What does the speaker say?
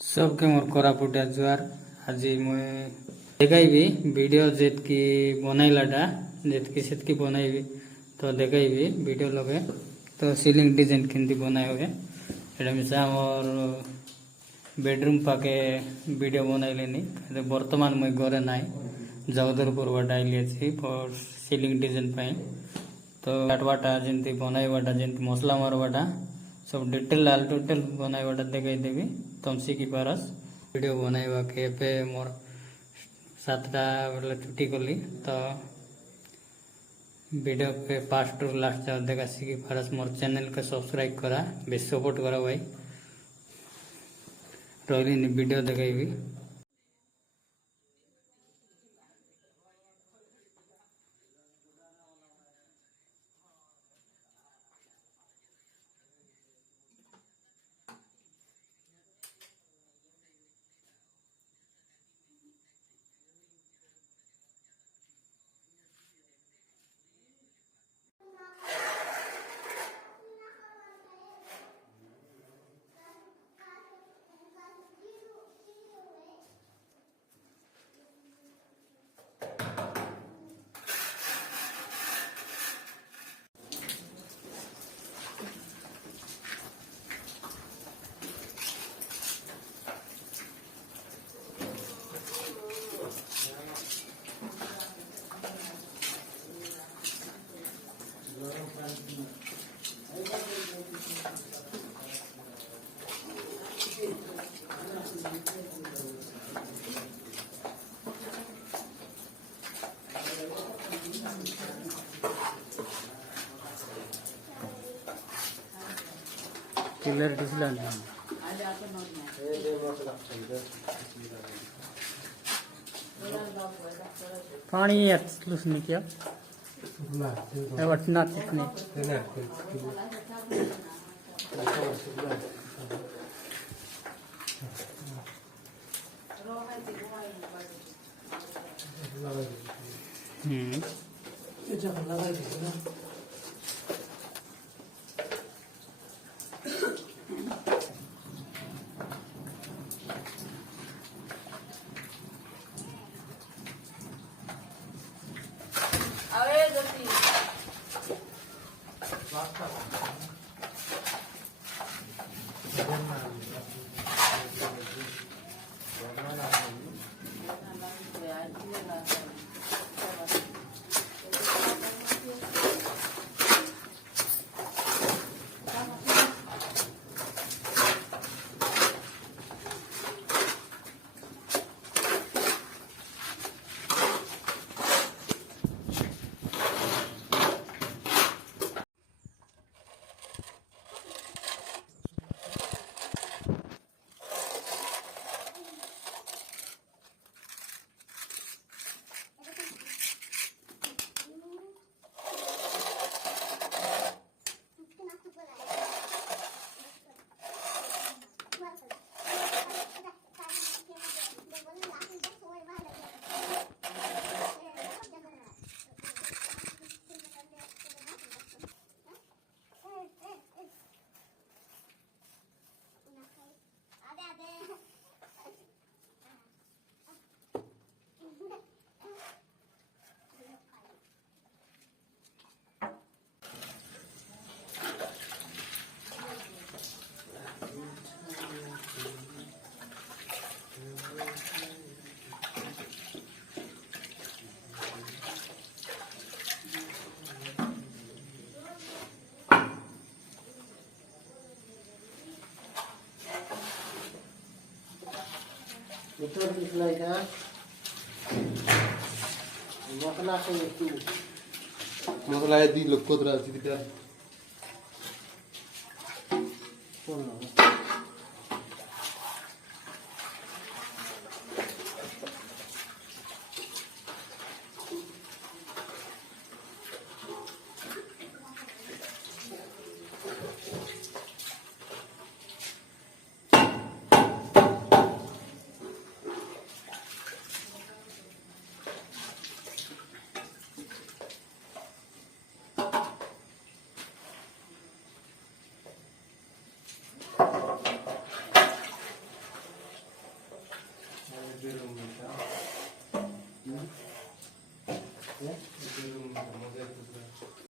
सबके मोर कोरापुटिया जुआर आज मुझे देखाइबी वीडियो जेतकी बनैलाटा जेतकी सेतकी बनैबी तो देखाइबी वीडियो लगे तो सीलिंग डिजाइन केमती बनाए हुए एटा मिसा मोर बेडरूम पाके वीडियो बनैलेनी बर्तमान मुझे घरे नाई जगदलपुर बाटा आइली फॉर सीलिंग डिजाइन पाई तो काटवाटा जेमती बनैबाटा जेमती मसला मारवाटा सब डिटेल आल टोटल बनैबाटा देखाइदेवी तुम सीखी पारस वीडियो बनैबा के पे मोर 7टा बेले छुट्टी कली तो वीडियो के फास्ट टू लास्ट जाओ देखा सीखी पारस मोर चैनल के सब्सक्राइब करा बेस सपोर्ट करा भाई रही वीडियो देखाइबी। क्लियर दिसला पानी लुस नहीं किया वटना चिकने Itu istilahnya masalah itu masalah di lekut rasi kita. ଏବେ ରୁମ୍